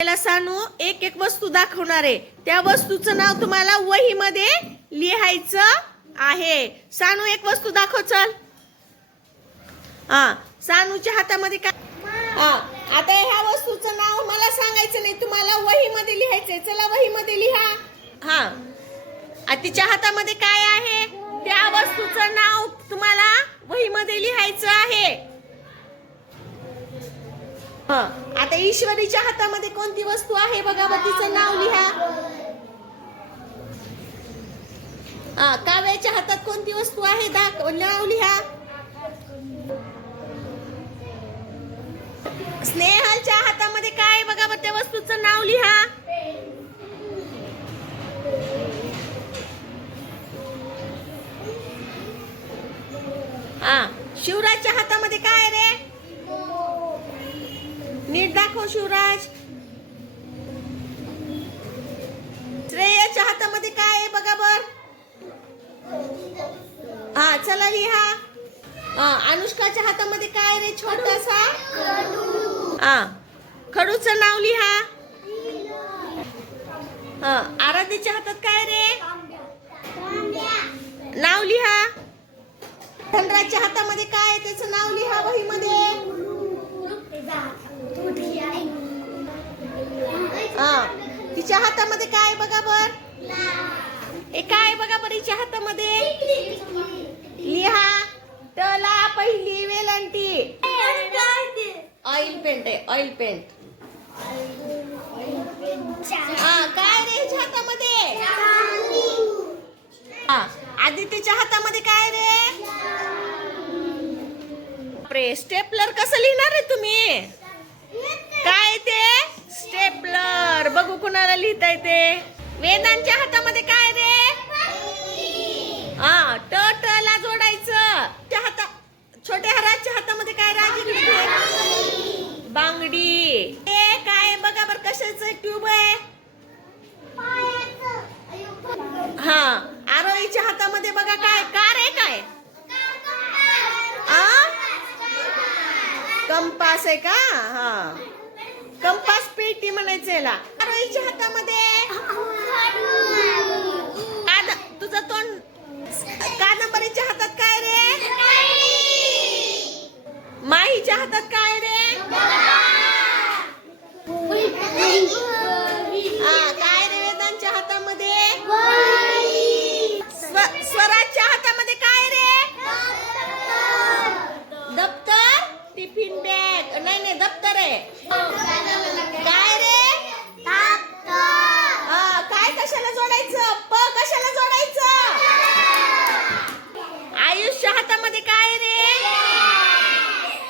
त्याला सानू एक एक वस्तू दाखवणार आहे. त्या वस्तूचं नाव तुम्हाला वहीमध्ये लिहायचं आहे. सानू एक वस्तू दाखव चल. सानूच्या हातामध्ये काय? आता ह्या वस्तूचं नाव मला सांगायचं नाही, तुम्हाला वहीमध्ये लिहायचंय. चला वहीमध्ये लिहा. तिच्या हातामध्ये काय आहे? त्या वस्तूचं नाव तुम्हाला वहीमध्ये लिहायचं आहे. आता ईश्वरीच्या हातामध्ये कोणती वस्तू आहे बघा, तिचं नाव लिहा. काव्याच्या हातात कोणती वस्तू आहे? नाव लिहा. स्नेहलच्या हातामध्ये काय आहे बघा, त्या वस्तूचं नाव लिहा. शिवराजच्या हातामध्ये काय रे? नीट दाखव शिवराज. श्रेयाच्या हातामध्ये काय आहे बघा बर. चला लिहा. अनुष्काच्या हातामध्ये काय रे? छोटासा खडूचं नाव लिहा. आराध्याच्या हातात काय रे? नाव लिहा. धनराजच्या हातामध्ये काय आहे? त्याचं नाव लिहा वहीमध्ये. तिच्या हातामध्ये काय बघा बर. हे काय बघा बर हिच्या हातामध्ये. लिहा. टला पहिली वेलांटी. ऑइल पेंट आहे, ऑइल पेंट. काय रे हिच्या हातामध्ये? आदित्यच्या हातामध्ये काय रे? स्टेपलर कसं लिहिणार आहे तुम्ही? काय ते? स्टेपलर. बघू कुणाला लिहिता येते. वेदांच्या हातामध्ये काय रे? ट ला जोडायचं. छोट्या हराच्या हातामध्ये काय राजी? बांगडी. हे काय बघा बर, कशाचं ट्यूब आहे? आरोहीच्या हातामध्ये बघा काय? कार आहे काय? कंपास आहे का? कंपास पेटी म्हणायचं याला. आरोहीच्या हातामध्ये तुझं तोंड. कादंबरीच्या हातात काय रे? माहीच्या हातात काय रे? काय रे? वेदांच्या हातामध्ये. स्वराजच्या हातामध्ये काय रे? दप्तर. Tiffin bag. नाही दप्तर आहे. काय रे? काय कशाला जोडायचं? कशाला जोडायचं? आयुषच्या हातामध्ये काय रे?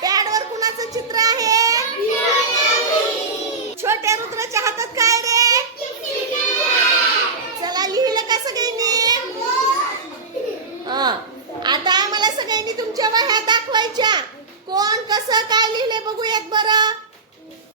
पॅडवर कुणाचं चित्र आहे? छोट्या रुद्राच्या हातात काय रे? चला लिहिलं का सगळ्यांनी? आता आम्हाला सगळ्यांनी तुमच्या वह्या दाखवायच्या. कोण कसं काय लिहिले बघूयात बरं.